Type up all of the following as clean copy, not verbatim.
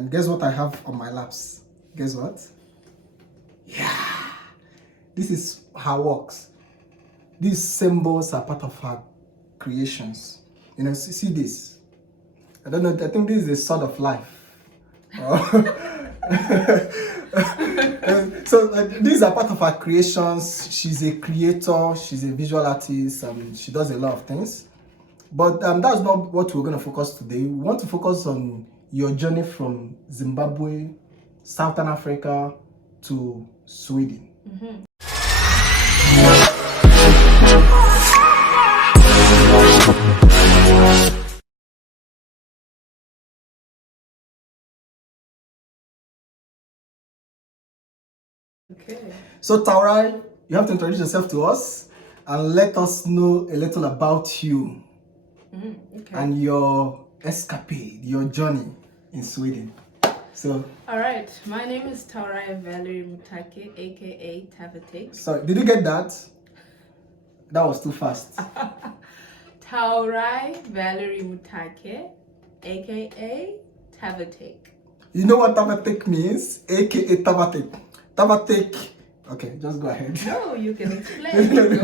And guess what I have on my laps? Guess what? Yeah, this is her works. These symbols are part of her creations. You know, see this. I don't know, I think this is a sort of life. These are part of her creations. She's a creator, she's a visual artist, she does a lot of things. But that's not what we're going to focus today. We want to focus on your journey from Zimbabwe, Southern Africa to Sweden. Mm-hmm. Okay. So Taurai, you have to introduce yourself to us and let us know a little about you and your escapade, your journey in Sweden. So. All right, my name is Taurai Valerie Mutake, aka Tavatek. Sorry, did you get that? That was too fast. Taurai Valerie Mutake, aka Tavatek. You know what Tavatek means? AKA Tavatek. Tavatek. Okay, just go ahead. No, you can explain.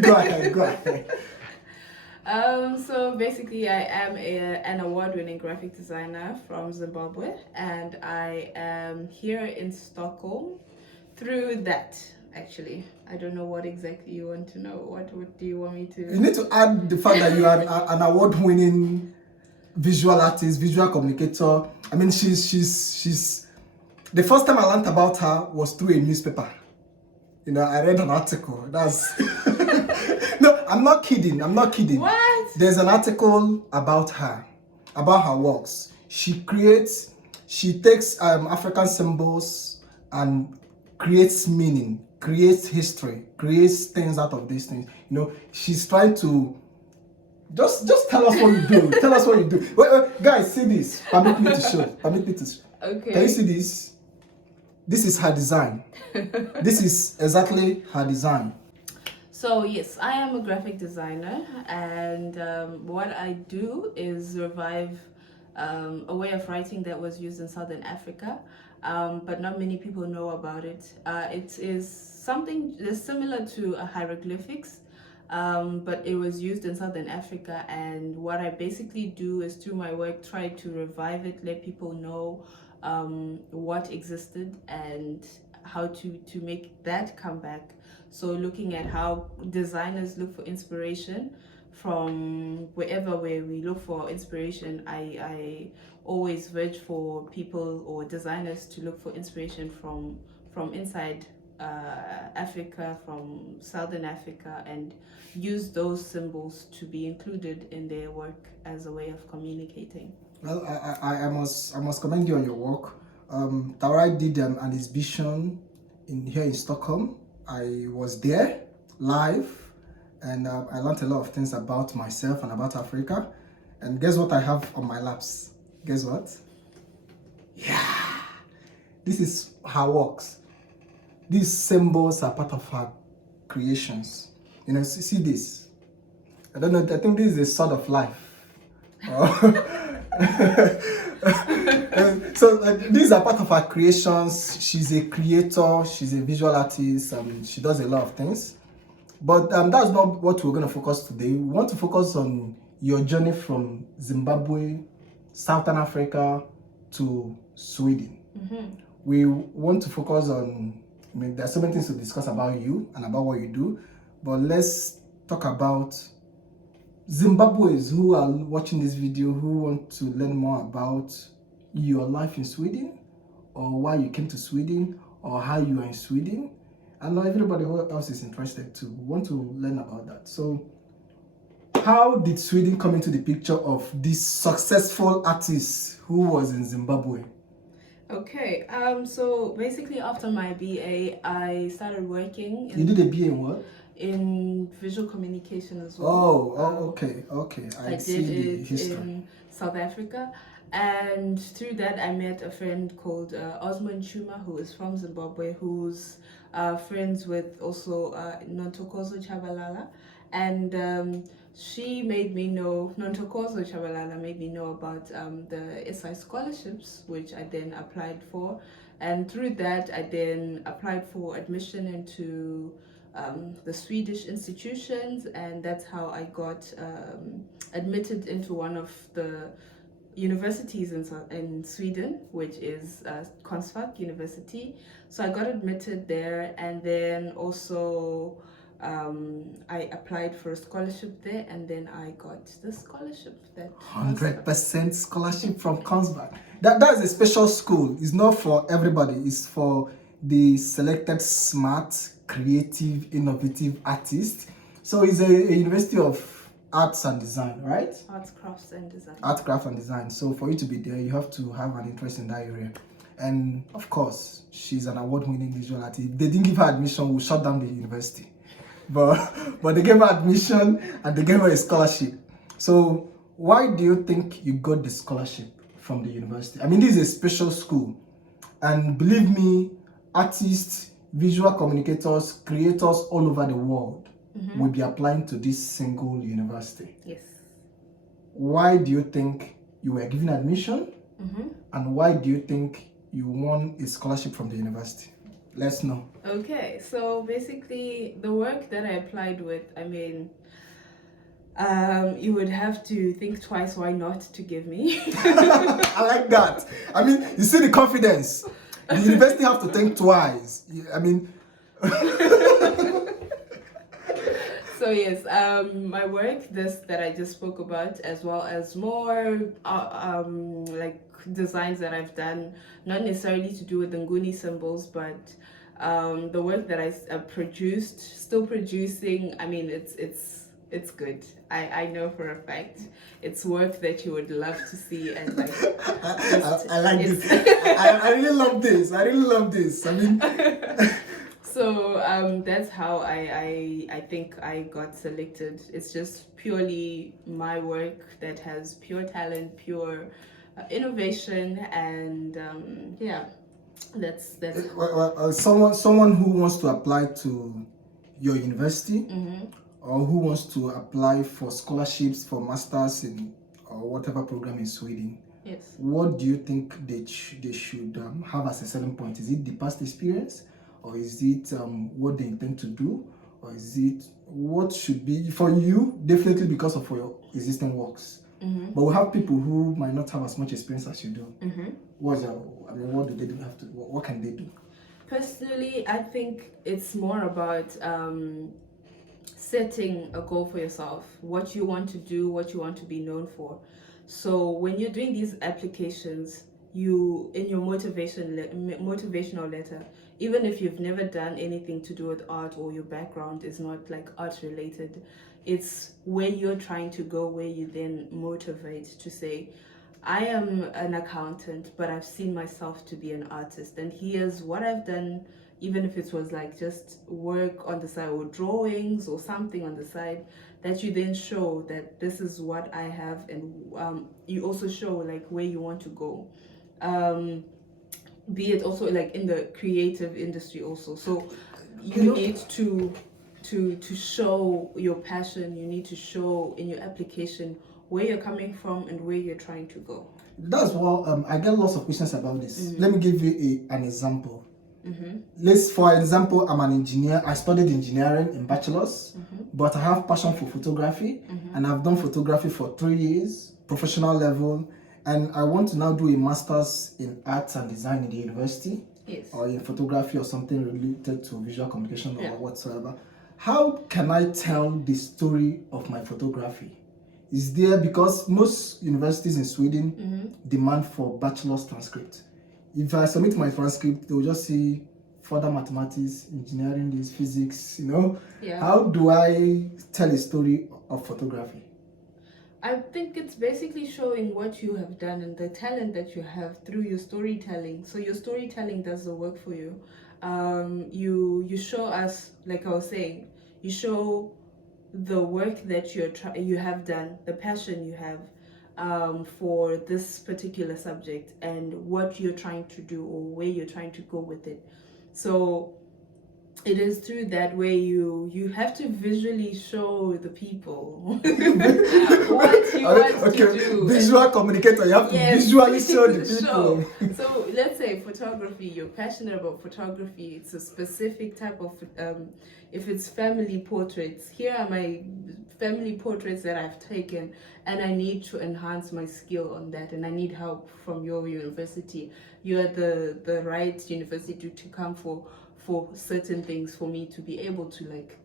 Go ahead. So basically, I am an award-winning graphic designer from Zimbabwe, and I am here in Stockholm through that. Actually, I don't know what exactly you want to know. What do you want me to? You need to add the fact that you are an award-winning visual artist, visual communicator. I mean, she's. The first time I learned about her was through a newspaper. You know, I read an article. That's. No, I'm not kidding. What? There's an article about her works. She takes African symbols and creates meaning, creates history, creates things out of these things. You know, she's trying to just tell us what you do. Tell us what you do. Wait, guys, see this. Permit me to show. Okay. Can you see this? This is her design. This is exactly her design. So yes, I am a graphic designer, and what I do is revive a way of writing that was used in Southern Africa, but not many people know about it. It is something similar to hieroglyphics, but it was used in Southern Africa, and what I basically do is through my work try to revive it, let people know what existed and how to make that come back. So looking at how designers look for inspiration from wherever where we look for inspiration, I always urge for people or designers to look for inspiration from inside Africa, from Southern Africa, and use those symbols to be included in their work as a way of communicating. Well, I must commend you on your work. Taurai did an exhibition here in Stockholm. I was there live, and I learned a lot of things about myself and about Africa. And guess what I have on my laps? Guess what? Yeah, this is her works. These symbols are part of her creations. You know, see this. I don't know, I think this is a sort of life. These are part of her creations. She's a creator, she's a visual artist, she does a lot of things. But that's not what we're going to focus today. We want to focus on your journey from Zimbabwe, Southern Africa to Sweden. We want to focus on, I mean, there's so many things to discuss about you and about what you do, but let's talk about Zimbabweans who are watching this video, who want to learn more about your life in Sweden, or why you came to Sweden, or how you are in Sweden. And not everybody else is interested to want to learn about that. So how did Sweden come into the picture of this successful artist who was in Zimbabwe? Okay, so basically after my BA, I started working. You did a BA in what? In visual communication as well. Okay. I did it in South Africa, and through that I met a friend called Osman Chuma, who is from Zimbabwe, who's friends with also Nontokozo Chabalala, and she made me know, Nontokozo Chabalala made me know about the SI scholarships, which I then applied for. And through that, I then applied for admission into the Swedish institutions, and that's how I got admitted into one of the universities in Sweden, which is Konstfack University. So I got admitted there, and then also I applied for a scholarship there, and then I got the scholarship. That 100% scholarship from Konstfack. That is a special school. It's not for everybody. It's for the selected smart, creative, innovative artists. So it's a university of arts and design, right? Arts, crafts, and design. Art, craft, and design. So for you to be there, you have to have an interest in that area. And of course, she's an award-winning visual artist. If they didn't give her admission, we'll shut down the university. But they gave her admission and they gave her a scholarship. So why do you think you got the scholarship from the university? I mean, this is a special school. And believe me, artists, visual communicators, creators all over the world will be applying to this single university. Yes. Why do you think you were given admission? And why do you think you won a scholarship from the university? Let's know. Okay, so basically the work that I applied with, I mean, you would have to think twice why not to give me. I like that. I mean, you see the confidence. The university have to think twice. I mean... So yes, my work, this that I just spoke about, as well as more like designs that I've done, not necessarily to do with the Nguni symbols, but the work that I produced, still producing. I mean, it's good. I know for a fact it's work that you would love to see, and like I like this. I really love this. I really love this. I mean. So that's how I think I got selected. It's just purely my work that has pure talent, pure innovation, and yeah, that's someone who wants to apply to your university, or who wants to apply for scholarships for masters in or whatever program in Sweden. Yes. What do you think they should have as a selling point? Is it the past experience? Or is it what they intend to do? Or is it what should be for you? Definitely because of your existing works. But we have people who might not have as much experience as you do. What do they do have to? What can they do? Personally, I think it's more about setting a goal for yourself. What you want to do, what you want to be known for. So when you're doing these applications, you in your motivational letter, even if you've never done anything to do with art, or your background is not like art related, it's where you're trying to go, where you then motivate to say, I am an accountant, but I've seen myself to be an artist, and here's what I've done, even if it was like just work on the side or drawings or something on the side, that you then show that this is what I have, and you also show like where you want to go. Be it also like in the creative industry also. So you need to show your passion. You need to show in your application where you're coming from and where you're trying to go. That's what I get lots of questions about this. Let me give you an example. For example, I'm an engineer. I studied engineering in bachelor's, but I have passion for photography, and I've done photography for 3 years, professional level. And I want to now do a master's in arts and design in the university, or in photography or something related to visual communication or whatsoever. How can I tell the story of my photography? Is there, because most universities in Sweden demand for bachelor's transcript. If I submit my transcript, they will just see further mathematics, engineering, this physics, How do I tell a story of photography? I think it's basically showing what you have done and the talent that you have through your storytelling. So your storytelling does the work for you. You show us, like I was saying, you show the work that you have done, the passion you have for this particular subject, and what you're trying to do or where you're trying to go with it. So it is through that way you have to visually show the people what you want to do. Visual communicator, you have to visually show the people. So let's say photography, you're passionate about photography, it's a specific type of if it's family portraits, here are my family portraits that I've taken, and I need to enhance my skill on that, and I need help from your university. You're the right university to come for certain things, for me to be able to like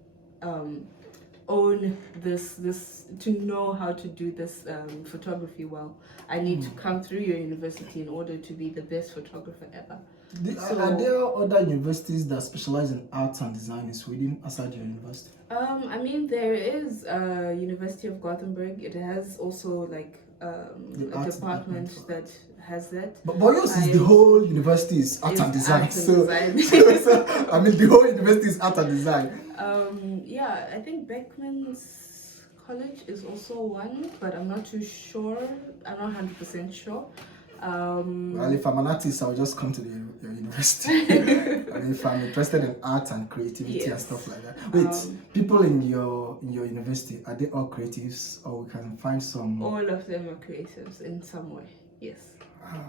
own this to know how to do this photography well. I need to come through your university in order to be the best photographer ever. Are there other universities that specialize in arts and design in Sweden aside your university? I mean, there is University of Gothenburg. It has also like a department that has that. But yours is the whole university is art and design. Design. So, I mean, the whole university is art and design. Yeah, I think Beckman's College is also one, but I'm not too sure. I'm not 100% sure. Well, if I'm an artist, I'll just come to your university. And if I'm interested in art and creativity and stuff like that. Wait, people in your university, are they all creatives, or we can find some? All of them are creatives in some way. Yes.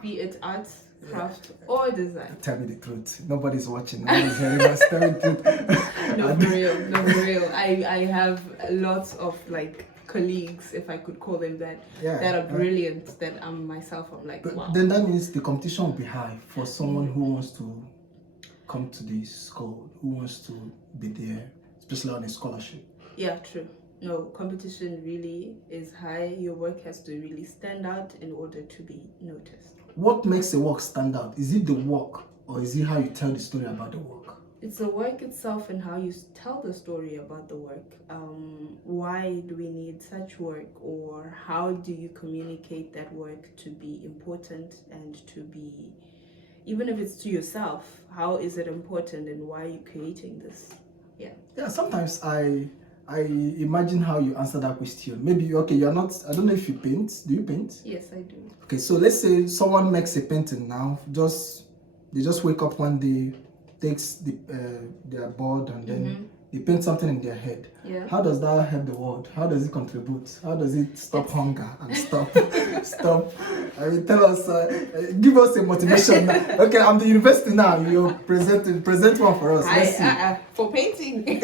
Be it art, craft, or design. Tell me the truth. Nobody's watching. Nobody's hearing us. Tell me the truth. No, for real. No, for real. I have lots of like colleagues, if I could call them that, that are brilliant. That I'm like, wow. Then that means the competition will be high for someone who wants to come to this school, who wants to be there, especially on a scholarship. Yeah, true. No, competition really is high. Your work has to really stand out in order to be noticed. What makes a work stand out? Is it the work, or is it how you tell the story about the work? It's the work itself and how you tell the story about the work. Why do we need such work, or how do you communicate that work to be important and to be, even if it's to yourself, how is it important and why are you creating this? Yeah, sometimes I imagine how you answer that question. Maybe, you're not, I don't know if you paint. Do you paint? Yes, I do. Okay, so let's say someone makes a painting now. They just wake up one day, takes their board, and then they paint something in their head. Yeah. How does that help the world? How does it contribute? How does it stop hunger and stop? I mean, tell us, give us a motivation. Now. Okay, I'm the university now. You present one for us. Let's see. For painting.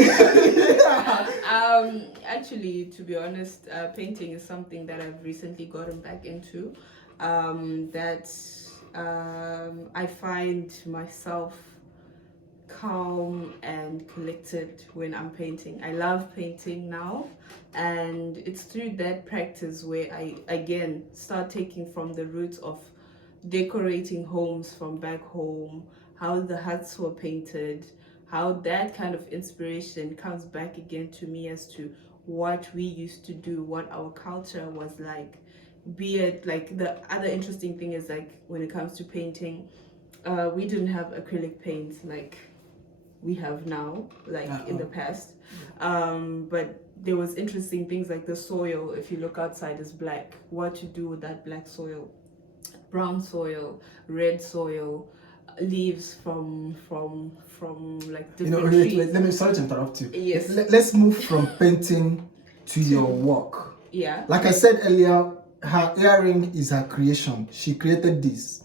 Actually, to be honest, painting is something that I've recently gotten back into. I find myself calm and collected when I'm painting. I love painting now, and it's through that practice where I again start taking from the roots of decorating homes from back home, how the huts were painted, how that kind of inspiration comes back again to me as to what we used to do, what our culture was like. Be it like, the other interesting thing is like when it comes to painting, we didn't have acrylic paint like we have now, like in the past. But there was interesting things like the soil, if you look outside, is black. What to do with that black soil? Brown soil, red soil, leaves from like different trees. Let me, sorry to interrupt you. Yes. Let's move from painting to your work. Yeah. Like I said earlier, her earring is her creation. She created this.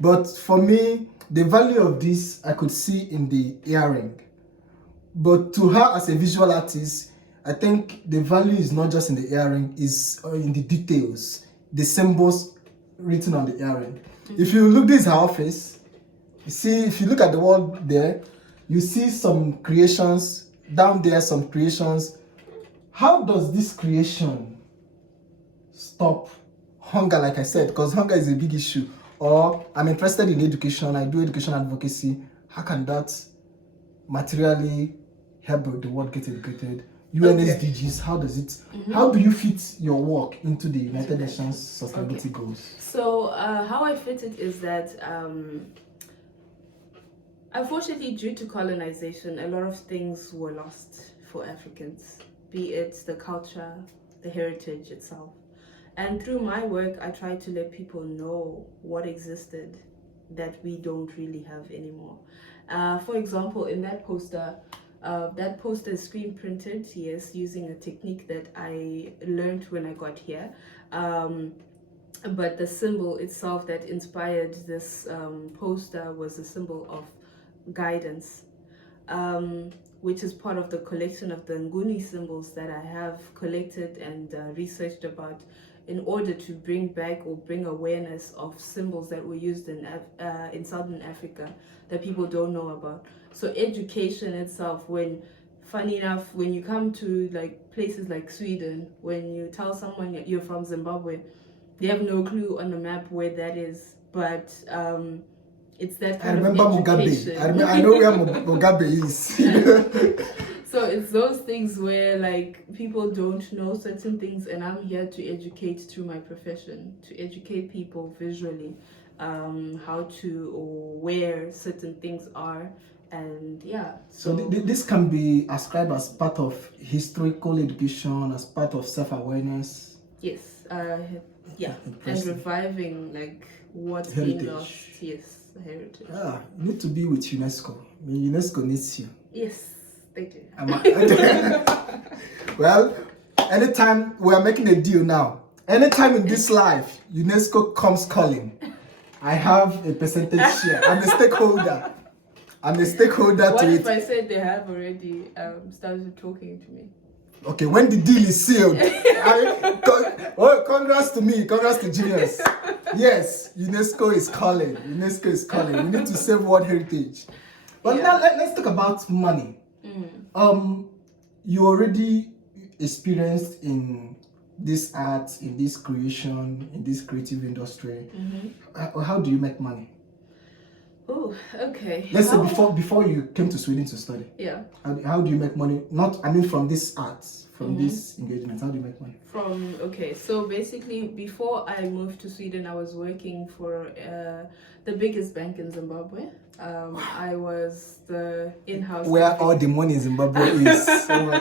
But for me, the value of this I could see in the earring. But to her as a visual artist, I think the value is not just in the earring, is in the details, the symbols written on the earring. If you look, this is her office. You see, if you look at the wall there, you see some creations, down there some creations. How does this creation stop hunger, like I said, because hunger is a big issue? Or I'm interested in education, I do education advocacy. How can that materially help the world get educated? UNSDGs, how does it, how do you fit your work into the United Nations sustainability goals? So how I fit it is that unfortunately, due to colonization, a lot of things were lost for Africans, be it the culture, the heritage itself. And through my work, I try to let people know what existed that we don't really have anymore. For example, in that poster is screen printed, yes, using a technique that I learned when I got here. But the symbol itself that inspired this poster was a symbol of guidance, which is part of the collection of the Nguni symbols that I have collected and researched about in order to bring back or bring awareness of symbols that were used in Southern Africa that people don't know about. So education itself, funny enough, when you come to like places like Sweden, when you tell someone you're from Zimbabwe, they have no clue on the map where that is, but it's that kind of education. I know where Mugabe is. So it's those things where like people don't know certain things, and I'm here to educate through my profession, to educate people visually how to or where certain things are. And yeah, so this can be ascribed as part of historical education, as part of self-awareness. Yes, yeah, and reviving like what's heritage. Been lost. Yes, heritage. Yeah, you need to be with UNESCO. I mean, UNESCO needs you. Yes, they do. Well, anytime we are making a deal now, anytime in this life UNESCO comes calling, I have a percentage share. I'm a stakeholder. What if I said they have already started talking to me? Okay, when the deal is sealed, congrats to me, congrats to Genius. Yes, UNESCO is calling. We need to save World Heritage. But now let's talk about money. You already experienced in this art, in this creation, in this creative industry. How do you make money? Oh, okay. Let's say before you came to Sweden to study. Yeah. How do you make money? From this art, from this engagement. How do you make money? So basically, before I moved to Sweden, I was working for the biggest bank in Zimbabwe. I was the in-house. Where all the money in Zimbabwe is. So,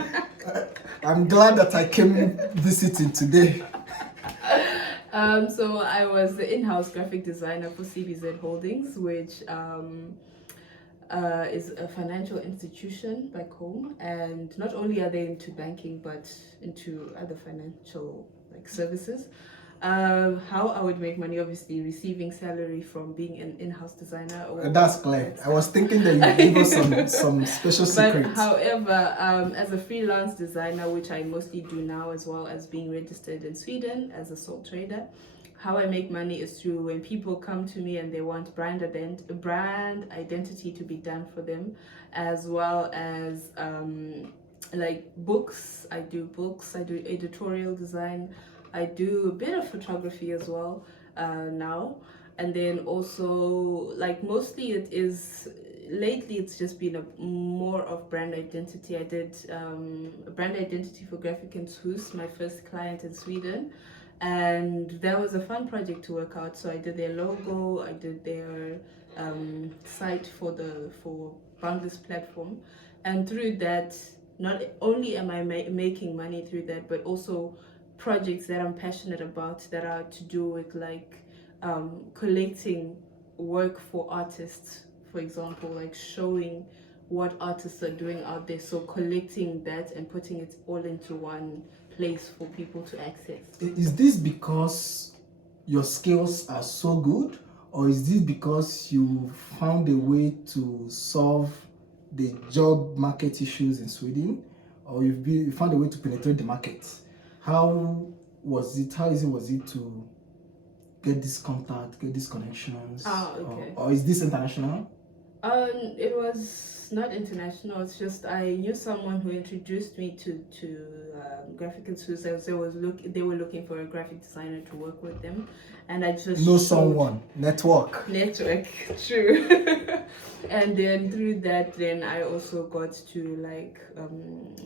I'm glad that I came visiting today. So I was the in-house graphic designer for CBZ Holdings, which is a financial institution back home, and not only are they into banking but into other financial services. How I would make money, obviously receiving salary from being an in-house designer. That's clear. I was thinking that you would give us some special secrets. But however, as a freelance designer, which I mostly do now, as well as being registered in Sweden as a sole trader, how I make money is through when people come to me and they want brand identity to be done for them, as well as books. I do editorial design. I do a bit of photography as well now, and then also mostly lately it's just been more of brand identity. I did a brand identity for Graphic and Swoosh, my first client in Sweden, and that was a fun project to work out. So I did their logo, I did their site for Bangladesh platform, and through that, not only am I making money through that, but also projects that I'm passionate about that are to do with collecting work for artists, for example, showing what artists are doing out there. So collecting that and putting it all into one place for people to access. Is this because your skills are so good, or is this because you found a way to solve the job market issues in Sweden, or you found a way to penetrate the market? How easy was it to get this contact, get these connections? Okay. Or is this international? It was not international. It's just I knew someone who introduced me to Graphic and Swoosh. They were looking for a graphic designer to work with them, and I just network, true. And then through that, then I also got to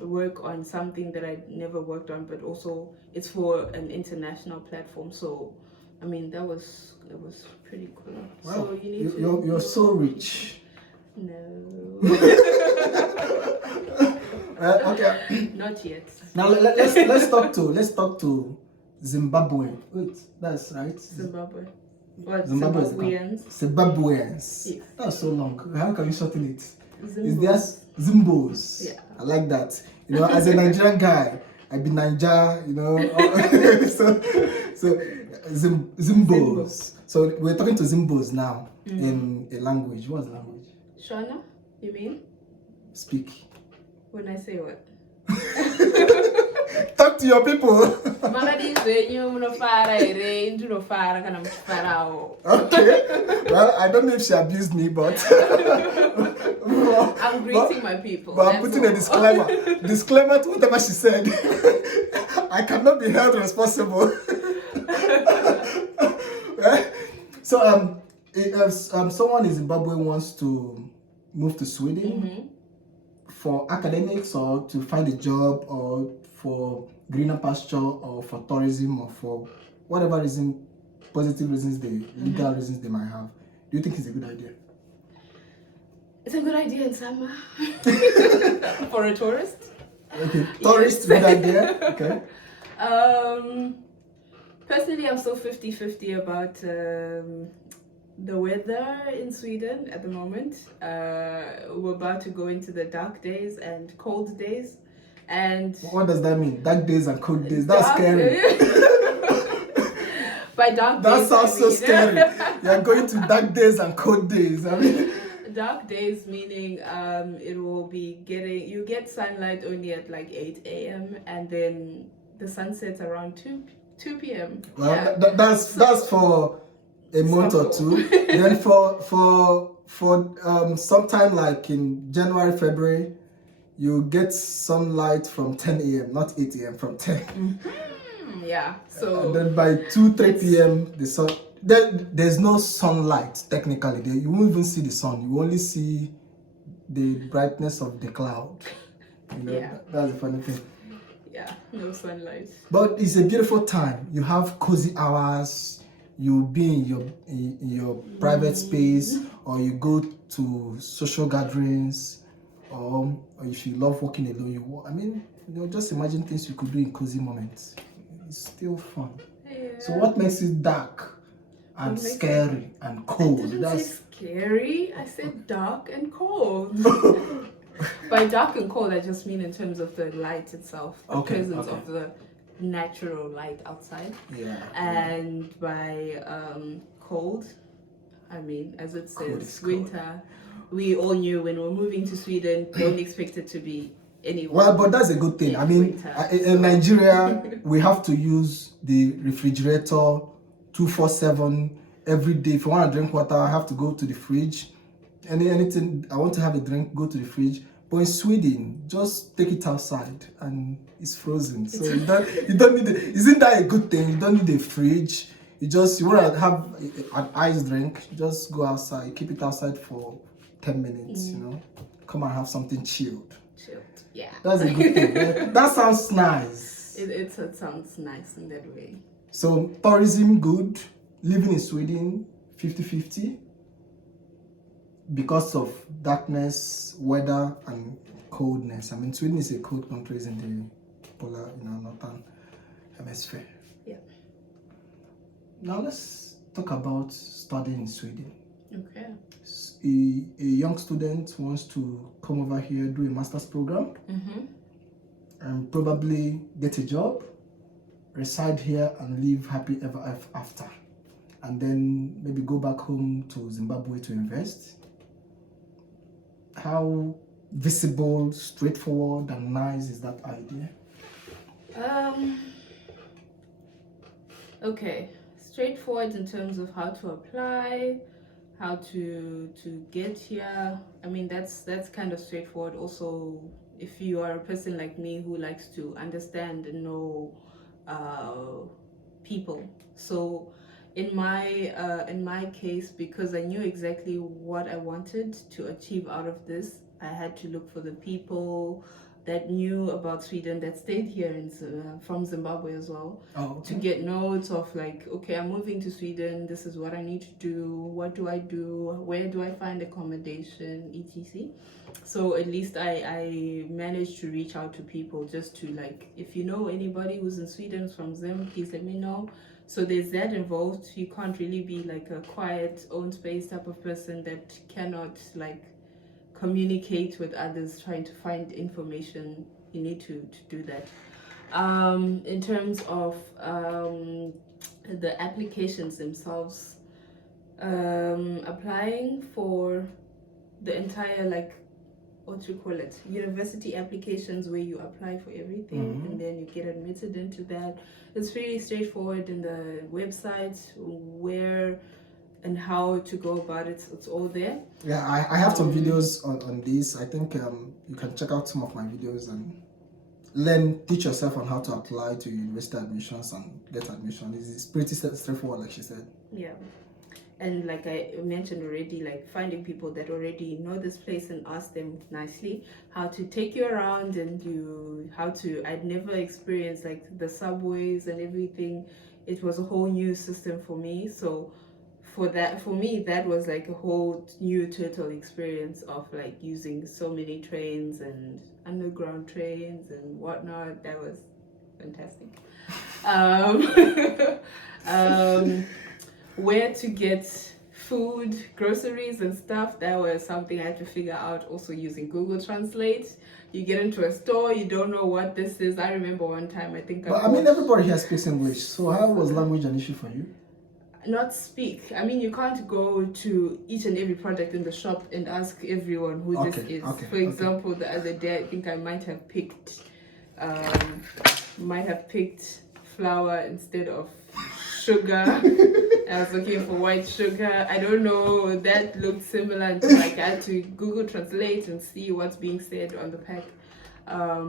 work on something that I never worked on, but also it's for an international platform. So I mean that was pretty cool. Wow. So you're so rich. No. Okay. Not yet. Now let's talk to Zimbabwe. Wait, that's right. Zimbabwe. What, Zimbabwe is Zimbabweans? Zimbabweans. Yes. That's so long. How can you shorten it? Zimbos. Is there Zimbos? Yeah. I like that. You know, as a Nigerian guy, I be Naija, you know. so Zimbos. So we're talking to Zimbos now in a language. What's the language? Shona, you mean? Speak. When I say what? Talk to your people. Okay. Well, I don't know if she abused me, but I'm greeting my people. But I'm putting a disclaimer. Disclaimer to whatever she said. I cannot be held responsible. Right? So if someone in Zimbabwe wants to move to Sweden for academics or to find a job or for greener pasture or for tourism or for whatever reason, positive reasons, legal reasons they might have, do you think it's a good idea? It's a good idea in summer. For a tourist. Okay, tourist, good idea. Okay. Personally, I'm still 50-50 about the weather in Sweden at the moment. We're about to go into the dark days and cold days. And what does that mean? Dark days and cold days? That's scary. By dark that days, sounds so scary. You're going to dark days and cold days. I mean, dark days meaning it will be you get sunlight only at like 8 a.m. and then the sun sets around 2 p.m. Well, yeah. that's for a month or two. Then for sometime like in January, February, you get sunlight from 10 a.m. not 8 a.m. from 10. Yeah. So and then by 2-3 p.m. the sun. There's no sunlight technically. You won't even see the sun. You only see the brightness of the cloud. You know, yeah. That's the funny thing. Yeah, no sunlight. But it's a beautiful time. You have cozy hours. You be in your private space, or you go to social gatherings, or if you love walking alone, I mean, just imagine things you could do in cozy moments. It's still fun. Yeah. So what makes it dark and scary and cold? I didn't say scary. I said dark and cold. By dark and cold, I just mean in terms of the light itself, the presence of the natural light outside. Yeah. And by cold, I mean, as it says, winter. We all knew when we're moving to Sweden, don't expect it to be anywhere. Well, but that's a good thing. I mean, in Nigeria, we have to use the refrigerator 24/7 every day. If I want to drink water, I have to go to the fridge. Anything I want to have a drink, go to the fridge. But in Sweden, just take it outside and it's frozen. So you don't need isn't that a good thing? You don't need a fridge. You want to have an ice drink, just go outside, keep it outside for 10 minutes, come and have something chilled. Yeah. That's a good thing. That sounds nice. It sounds nice in that way. So tourism, good. Living in Sweden, 50-50. Because of darkness, weather, and coldness. I mean, Sweden is a cold country, in the polar, northern hemisphere. Yeah. Now let's talk about studying in Sweden. Okay. A young student wants to come over here, do a master's program, and probably get a job, reside here, and live happy ever after. And then maybe go back home to Zimbabwe to invest. How visible, straightforward, and nice is that idea? Okay, straightforward in terms of how to apply, how to get here. I mean, that's kind of straightforward. Also, if you are a person like me who likes to understand and know people, so in my case, because I knew exactly what I wanted to achieve out of this, I had to look for the people that knew about Sweden, that stayed here from Zimbabwe as well, to get notes of like, okay, I'm moving to Sweden, this is what I need to do, what do I do, where do I find accommodation, etc. So at least I managed to reach out to people just to like, if you know anybody who's in Sweden from Zim, please let me know. So there's that involved. You can't really be like a quiet, own space type of person that cannot like communicate with others trying to find information. You need to do that. In terms of the applications themselves, applying for the entire like what do you call it, university applications where you apply for everything and then you get admitted into that. It's pretty straightforward in the website, where and how to go about it. It's all there. Yeah, I have some videos on this. I think you can check out some of my videos and teach yourself on how to apply to university admissions and get admission. It's pretty straightforward, like she said. Yeah. And like I mentioned already, like finding people that already know this place and ask them nicely how to take you around and I'd never experienced like the subways and everything. It was a whole new system for me. So for me, that was like a whole new total experience of like using so many trains and underground trains and whatnot. That was fantastic. Where to get food, groceries and stuff, that was something I had to figure out also using Google Translate. You get into a store, you don't know what this is. I remember one time, I mean, everybody here speaks English, so how was language an issue for you? Not speak. I mean, you can't go to each and every product in the shop and ask everyone who this is. For example, the other day, I think I might have picked flour instead of sugar. I was looking for white sugar. I don't know, that looked similar until like I had to Google Translate and see what's being said on the pack. I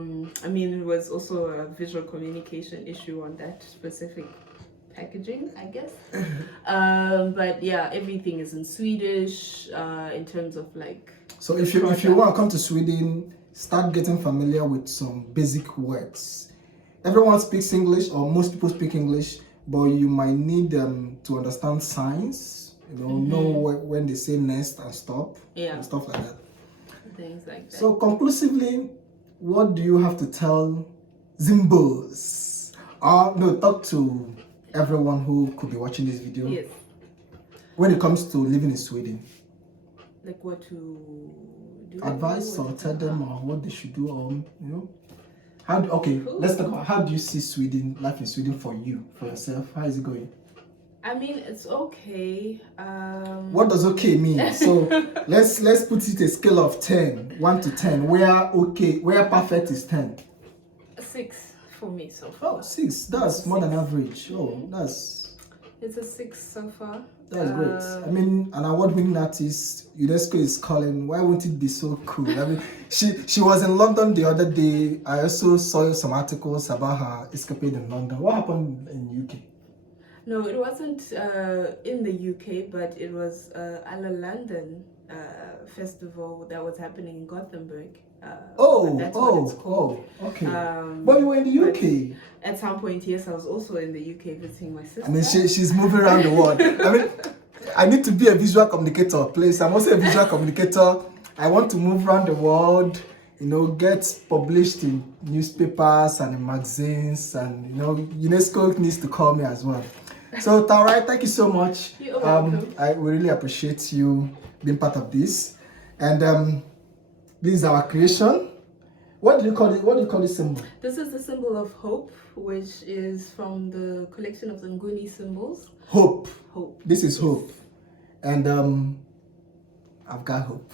mean, it was also a visual communication issue on that specific packaging, I guess. But yeah, everything is in Swedish in terms of like. So if you want to come to Sweden, start getting familiar with some basic words. Everyone speaks English, or most people speak English, but you might need them to understand signs, know when they say next and stop, and stuff like that. Things like that. So conclusively, what do you have to tell Zimbos? Talk to everyone who could be watching this video. Yes. When it comes to living in Sweden. Like what to do? Advice or tell them or what they should do, let's talk about how do you see life in Sweden for you, for yourself? How is it going? I mean, it's okay. What does okay mean? So let's put it a scale of 1 to 10. Where perfect is 10? 6 for me so far. Oh, 6. That's more than average. It's a 6 so far. That's great. I mean, an award-winning artist, UNESCO is calling. Why won't it be so cool? I mean, she was in London the other day. I also saw some articles about her escapade in London. What happened in UK? No, it wasn't in the UK, but it was a London festival that was happening in Gothenburg. Okay. But you were in the UK. At some point, yes, I was also in the UK visiting my sister. I mean, she's moving around the world. I mean, I need to be a visual communicator, please. I'm also a visual communicator. I want to move around the world, get published in newspapers and in magazines, and UNESCO needs to call me as well. So Taurai, thank you so much. You're welcome. I really appreciate you being part of this. And this is our creation. What do you call it? What do you call this symbol? This is the symbol of hope, which is from the collection of the Nguni symbols. Hope. Hope. This is hope. And I've got hope.